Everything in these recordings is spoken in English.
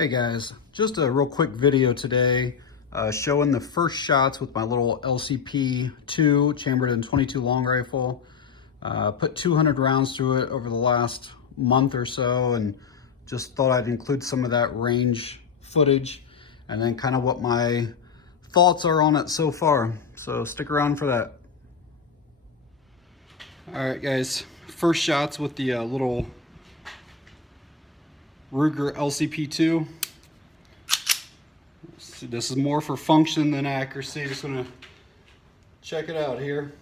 Hey guys, just a real quick video today showing the first shots with my little LCP 2 chambered in 22 long rifle. Put 200 rounds through it over the last month or so, and just thought I'd include some of that range footage and then kind of what my thoughts are on it so far. So stick around for that. All right guys, first shots with the little Ruger LCP2. So this is more for function than accuracy. Just gonna check it out here.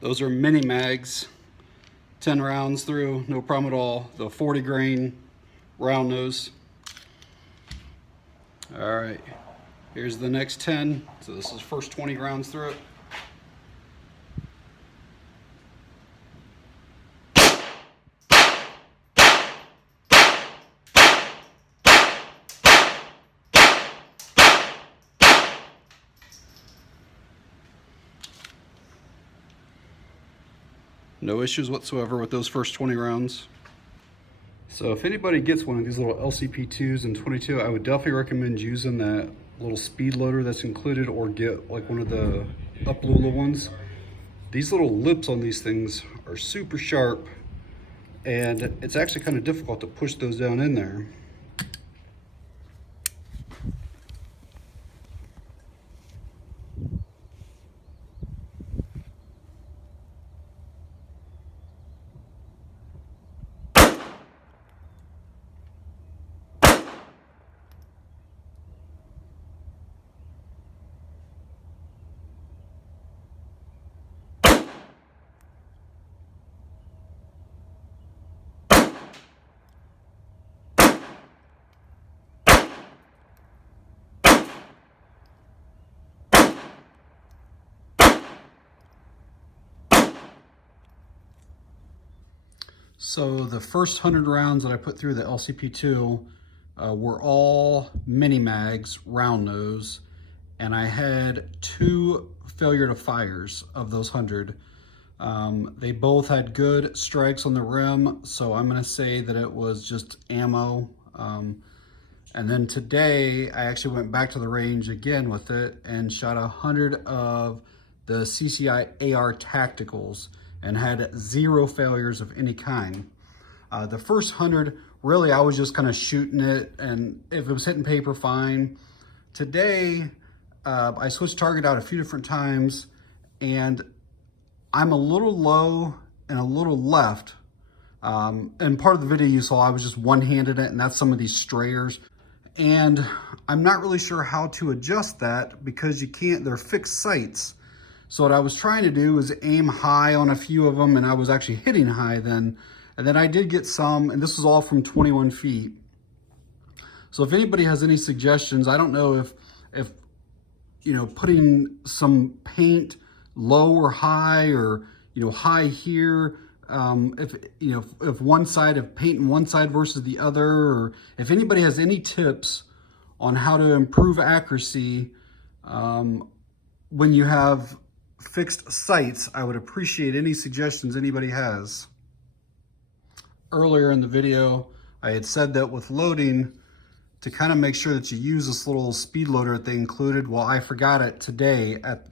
Those are mini mags, 10 rounds through, no problem at all. The 40 grain round nose. All right, here's the next 10. So this is first 20 rounds through it. No issues whatsoever with those first 20 rounds. So if anybody gets one of these little LCP2s and 22, I would definitely recommend using that little speed loader that's included, or get like one of the Uplula ones. These little lips on these things are super sharp, and it's actually kind of difficult to push those down in there. So the first 100 rounds that I put through the LCP2 were all mini mags, round nose, and I had 2 failure to fires of those 100. They both had good strikes on the rim, so I'm gonna say that it was just ammo. And then today I actually went back to the range again with it and shot 100 of the CCI AR Tacticals and had 0 failures of any kind. The first 100, really, I was just kind of shooting it, and if it was hitting paper, fine. Today, I switched target out a few different times, and I'm a little low and a little left. And part of the video you saw, I was just one-handed it, and that's some of these strayers. And I'm not really sure how to adjust that because you can't, they're fixed sights. So what I was trying to do is aim high on a few of them, and I was actually hitting high then. And then I did get some, and this was all from 21 feet. So if anybody has any suggestions, I don't know if you know, putting some paint low or high, or, you know, high here, if, you know, if one side, of painting one side versus the other, or if anybody has any tips on how to improve accuracy when you have fixed sights, I would appreciate any suggestions anybody has. Earlier in the video, I had said that with loading, to kind of make sure that you use this little speed loader that they included. Well, I forgot it today at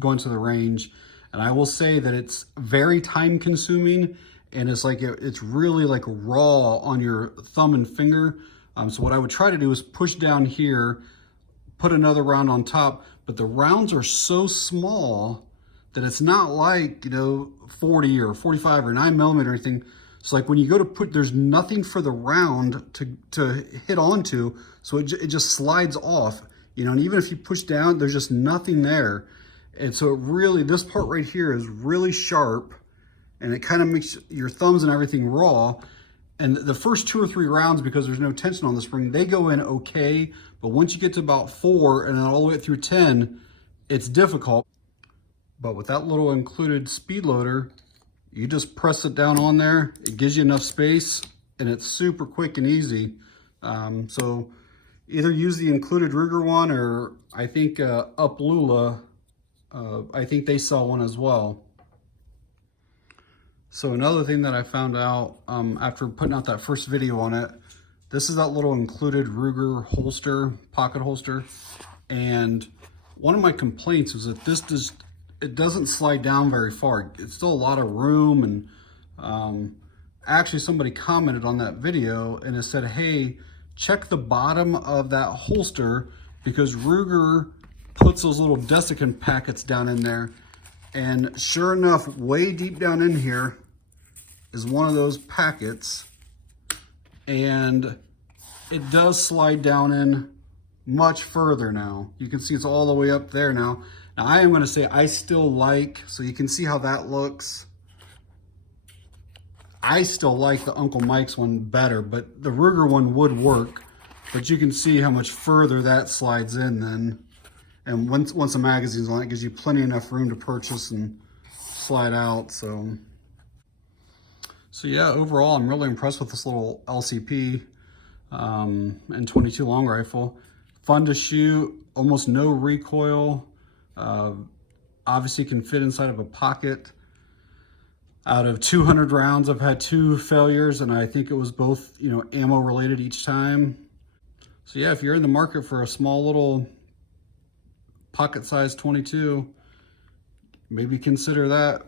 going to the range, and I will say that it's very time consuming, and it's like it's really like raw on your thumb and finger. So what I would try to do is push down here, put another round on top, but the rounds are so small that it's not like, you know, 40 or 45 or 9mm or anything. So like when you go to put, there's nothing for the round to hit onto, so it just slides off, you know, and even if you push down, there's just nothing there. And so it really, this part right here is really sharp, and it kind of makes your thumbs and everything raw. And the first 2 or 3 rounds, because there's no tension on the spring, they go in okay, but once you get to about 4 and then all the way through 10, it's difficult. But with that little included speed loader, you just press it down on there, it gives you enough space, and it's super quick and easy. So either use the included Ruger one, or I think Uplula, I think they sell one as well. So another thing that I found out after putting out that first video on it, this is that little included Ruger holster, pocket holster. And one of my complaints was that it doesn't slide down very far. It's still a lot of room. And actually somebody commented on that video and it said, hey, check the bottom of that holster, because Ruger puts those little desiccant packets down in there. And sure enough, way deep down in here is one of those packets, and it does slide down in much further now. You can see it's all the way up there now. Now I am going to say I still like, so you can see how that looks. I still like the Uncle Mike's one better, but the Ruger one would work. But you can see how much further that slides in then. And once the magazine's on, it gives you plenty enough room to purchase and slide out. So yeah, overall, I'm really impressed with this little LCP and 22 long rifle. Fun to shoot, almost no recoil. Obviously can fit inside of a pocket. Out of 200 rounds, I've had 2 failures, and I think it was both, ammo related each time. So yeah, if you're in the market for a small little pocket-sized 22, maybe consider that.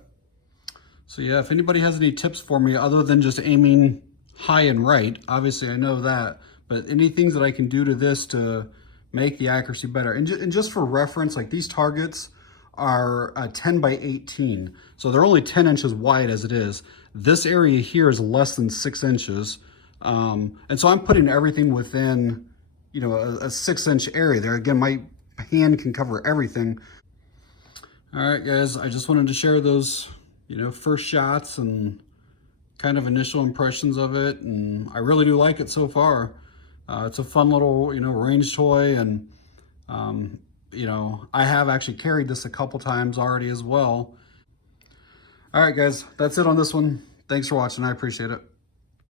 So yeah, if anybody has any tips for me other than just aiming high and right, obviously I know that, but any things that I can do to this to make the accuracy better. And just for reference, like these targets are 10 by 18. So they're only 10 inches wide as it is. This area here is less than 6 inches. And so I'm putting everything within, a 6-inch area there. Again, my hand can cover everything. All right, guys, I just wanted to share those, first shots and kind of initial impressions of it. And I really do like it so far. It's a fun little, range toy. And, I have actually carried this a couple times already as well. All right, guys, that's it on this one. Thanks for watching. I appreciate it.